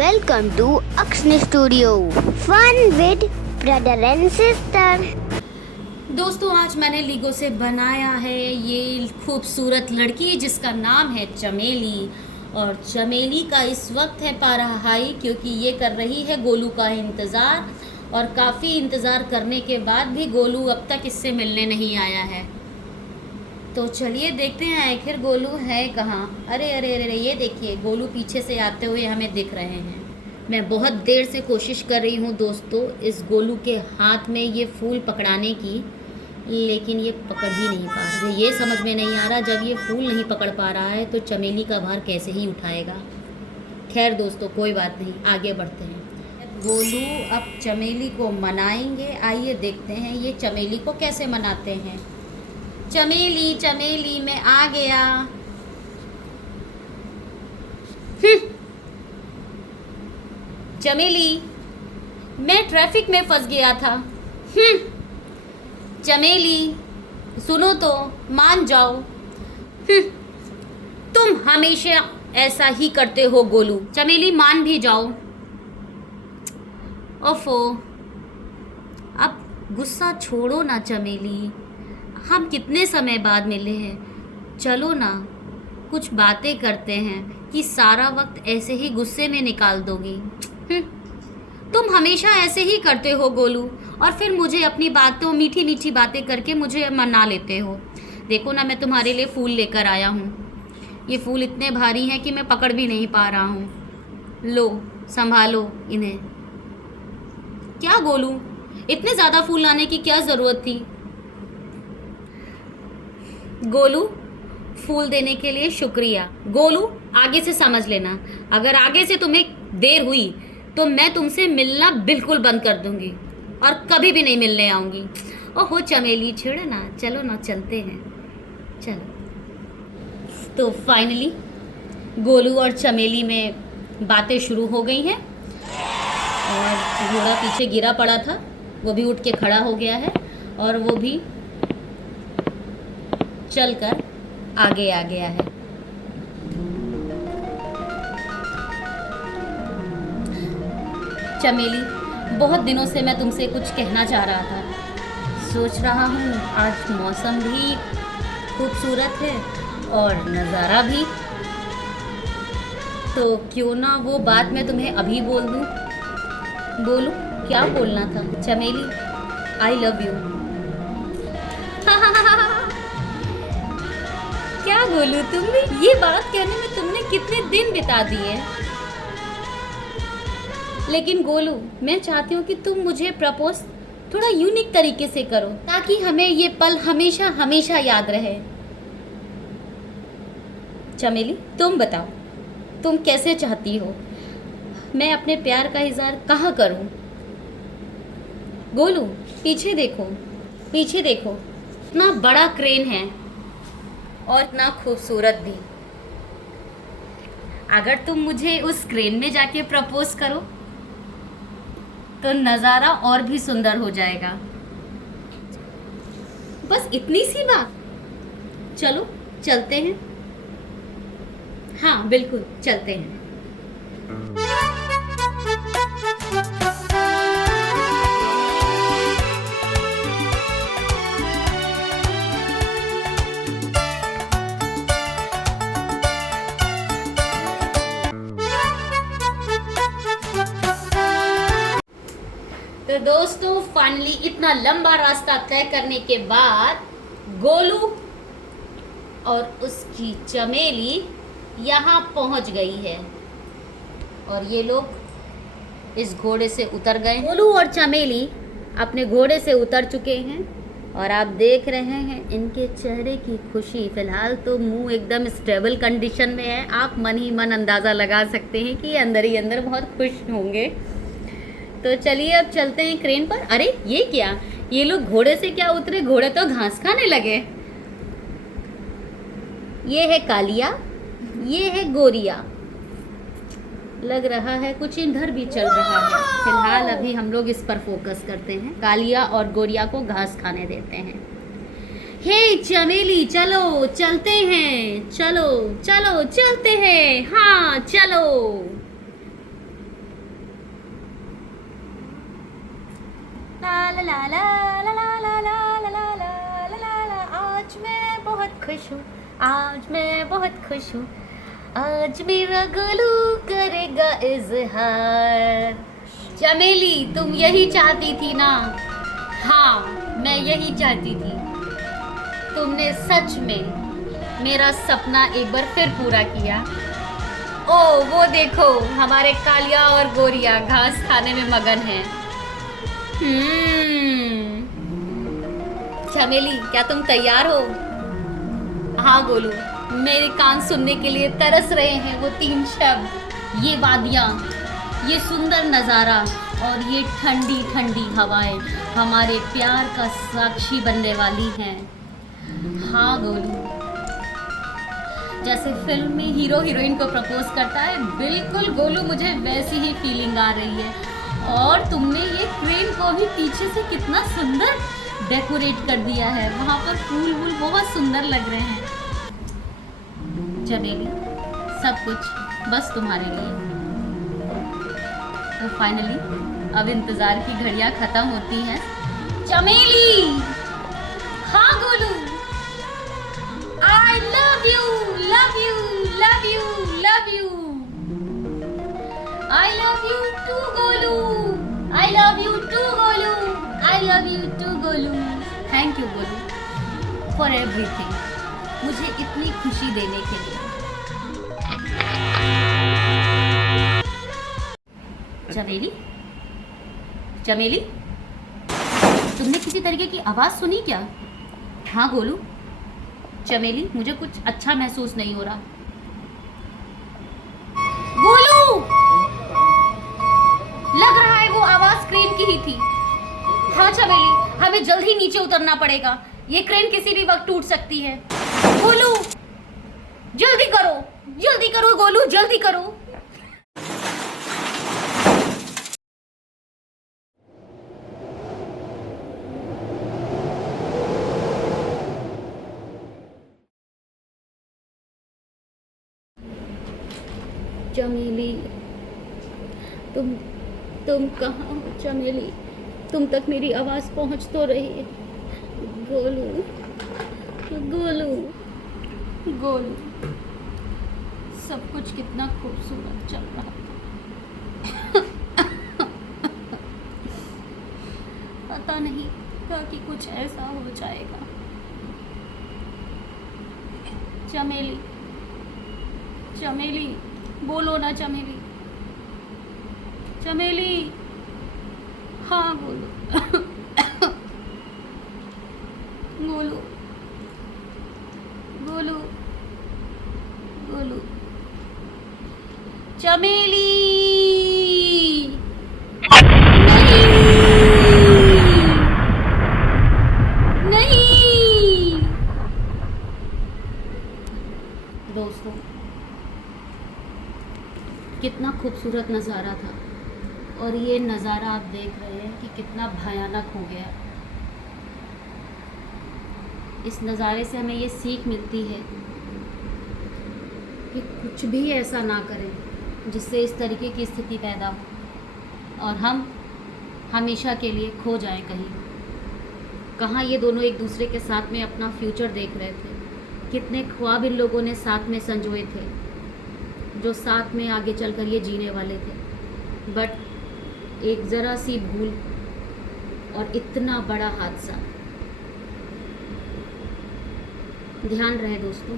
Welcome to Aksni Studio. Fun with brother and sister. दोस्तों आज मैंने लीगो से बनाया है ये खूबसूरत लड़की जिसका नाम है चमेली। और चमेली का इस वक्त है पारा हाई क्योंकि ये कर रही है गोलू का इंतज़ार। और काफ़ी इंतज़ार करने के बाद भी गोलू अब तक इससे मिलने नहीं आया है। तो चलिए देखते हैं आखिर गोलू है कहाँ। अरे अरे अरे ये देखिए गोलू पीछे से आते हुए हमें दिख रहे हैं। मैं बहुत देर से कोशिश कर रही हूँ दोस्तों इस गोलू के हाथ में ये फूल पकड़ाने की, लेकिन ये पकड़ ही नहीं पा रहा। ये समझ में नहीं आ रहा जब ये फूल नहीं पकड़ पा रहा है तो चमेली का भार कैसे ही उठाएगा। खैर दोस्तों कोई बात नहीं, आगे बढ़ते हैं। गोलू अब चमेली को मनाएंगे। आइए देखते हैं ये चमेली को कैसे मनाते हैं। चमेली चमेली मैं आ गया। चमेली मैं ट्रैफिक में फंस गया था। चमेली सुनो तो मान जाओ। तुम हमेशा ऐसा ही करते हो गोलू। चमेली मान भी जाओ। ओफो अब गुस्सा छोड़ो ना चमेली, हम कितने समय बाद मिले हैं। चलो ना कुछ बातें करते हैं कि सारा वक्त ऐसे ही गुस्से में निकाल दोगी। तुम हमेशा ऐसे ही करते हो गोलू और फिर मुझे अपनी बातों मीठी मीठी बातें करके मुझे मना लेते हो। देखो ना मैं तुम्हारे लिए फूल लेकर आया हूँ। ये फूल इतने भारी हैं कि मैं पकड़ भी नहीं पा रहा हूँ। लो संभालो इन्हें। क्या गोलू इतने ज़्यादा फूल लाने की क्या ज़रूरत थी। गोलू फूल देने के लिए शुक्रिया। गोलू आगे से समझ लेना, अगर आगे से तुम्हें देर हुई तो मैं तुमसे मिलना बिल्कुल बंद कर दूंगी और कभी भी नहीं मिलने आऊँगी। ओहो चमेली छोड़ो ना, चलो ना चलते हैं चलो। तो फाइनली गोलू और चमेली में बातें शुरू हो गई हैं और घोड़ा पीछे गिरा पड़ा था वो भी उठ के खड़ा हो गया है और वो भी चलकर आगे आ गया है। चमेली बहुत दिनों से मैं तुमसे कुछ कहना चाह रहा था। सोच रहा हूँ आज मौसम भी खूबसूरत है और नज़ारा भी, तो क्यों ना वो बात मैं तुम्हें अभी बोल दूँ। बोलो क्या बोलना था चमेली। I love you. क्या बोलूं तुम भी ये बात कहने में तुमने कितने दिन बिता दिए। लेकिन गोलू मैं चाहती हूँ कि तुम मुझे प्रपोज थोड़ा यूनिक तरीके से करो ताकि हमें ये पल हमेशा हमेशा याद रहे। चमेली तुम बताओ तुम कैसे चाहती हो मैं अपने प्यार का इजहार कहाँ करूँ। गोलू पीछे देखो, पीछे देखो इतना बड़ा क्रेन है और इतना खूबसूरत भी। अगर तुम मुझे उस क्रेन में जाके प्रपोज करो तो नज़ारा और भी सुंदर हो जाएगा। बस इतनी सी बात। चलो चलते हैं। हाँ बिल्कुल चलते हैं। तो दोस्तों फाइनली इतना लंबा रास्ता तय करने के बाद गोलू और उसकी चमेली यहाँ पहुँच गई है और ये लोग इस घोड़े से उतर गए। गोलू और चमेली अपने घोड़े से उतर चुके हैं और आप देख रहे हैं इनके चेहरे की खुशी। फिलहाल तो मुंह एकदम स्टेबल कंडीशन में है। आप मन ही मन अंदाज़ा लगा सकते हैं कि अंदर ही अंदर बहुत खुश होंगे। तो चलिए अब चलते हैं क्रेन पर। अरे ये क्या, ये लोग घोड़े से क्या उतरे, घोड़े तो घास खाने लगे। ये है कालिया, ये है गोरिया। लग रहा है कुछ इधर भी चल रहा है। फिलहाल अभी हम लोग इस पर फोकस करते हैं। कालिया और गोरिया को घास खाने देते हैं। हे चमेली चलो चलते हैं, चलो चलो चलते हैं। हाँ चलो। ला ला ला ला ला ला ला ला ला ला ला ला ला ला। आज मैं बहुत खुश हूँ, आज मैं बहुत खुश हूँ, आज मेरा गोलू करेगा इजहार। चमेली, तुम यही चाहती थी ना? हाँ, मैं यही चाहती थी। तुमने सच में मेरा सपना एक बार फिर पूरा किया। ओ वो देखो, हमारे कालिया और गोरिया घास खाने में मगन हैं। चमेली, क्या तुम तैयार हो? हाँ गोलू, मेरे कान सुनने के लिए तरस रहे हैं वो 3 शब्द। ये वादियाँ, ये सुंदर नज़ारा और ये ठंडी ठंडी हवाएं हमारे प्यार का साक्षी बनने वाली हैं। हाँ गोलू, जैसे फिल्म में हीरो हीरोइन को प्रपोज करता है, बिल्कुल गोलू मुझे वैसी ही फीलिंग आ रही है। और तुमने ये क्रेन को भी पीछे से कितना सुंदर डेकोरेट कर दिया है, वहाँ पर फूल वूल बहुत सुंदर लग रहे हैं। चमेली, सब कुछ बस तुम्हारे लिए। तो फाइनली अब इंतज़ार की घड़ियाँ ख़त्म होती हैं। चमेली, हाँ Golu, I love you, love you, love you, love you. I love you too, Golu. I love you too, Golu. I love you too, Golu. Thank you, Golu, for everything. मुझे इतनी खुशी देने के लिए। चमेली, चमेली, तुमने किसी तरीके की आवाज़ सुनी क्या? हाँ गोलू। चमेली, मुझे कुछ अच्छा महसूस नहीं हो रहा। गोलू, लग रहा है वो आवाज क्रेन की ही थी। हाँ चमेली, हमें जल्द ही नीचे उतरना पड़ेगा, ये क्रेन किसी भी वक्त टूट सकती है। गोलू, जल्दी करो गोलू, जल्दी करो। चमेली, तुम कहाँ हो? चमेली, तुम तक मेरी आवाज़ पहुँच तो रही है। गोलू, गोलू, गोलू, सब कुछ कितना खूबसूरत चल रहा था। पता नहीं था कि कुछ ऐसा हो जाएगा। चमेली, चमेली, बोलो ना चमेली, चमेली, हाँ बोलो। गोलू, गोलू, गोलू, चमेली, नहीं। दोस्तों, कितना खूबसूरत नज़ारा था, और ये नज़ारा आप देख रहे हैं कि कितना भयानक हो गया। इस नज़ारे से हमें ये सीख मिलती है कि कुछ भी ऐसा ना करें जिससे इस तरीके की स्थिति पैदा हो और हम हमेशा के लिए खो जाएं कहीं। कहाँ ये दोनों एक दूसरे के साथ में अपना फ्यूचर देख रहे थे, कितने ख्वाब इन लोगों ने साथ में संजोए थे, जो साथ में आगे चलकर ये जीने वाले थे। बट एक ज़रा सी भूल और इतना बड़ा हादसा। ध्यान रहे दोस्तों,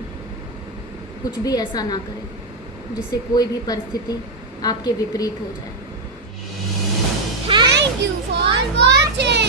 कुछ भी ऐसा ना करें जिससे कोई भी परिस्थिति आपके विपरीत हो जाए। Thank you for watching.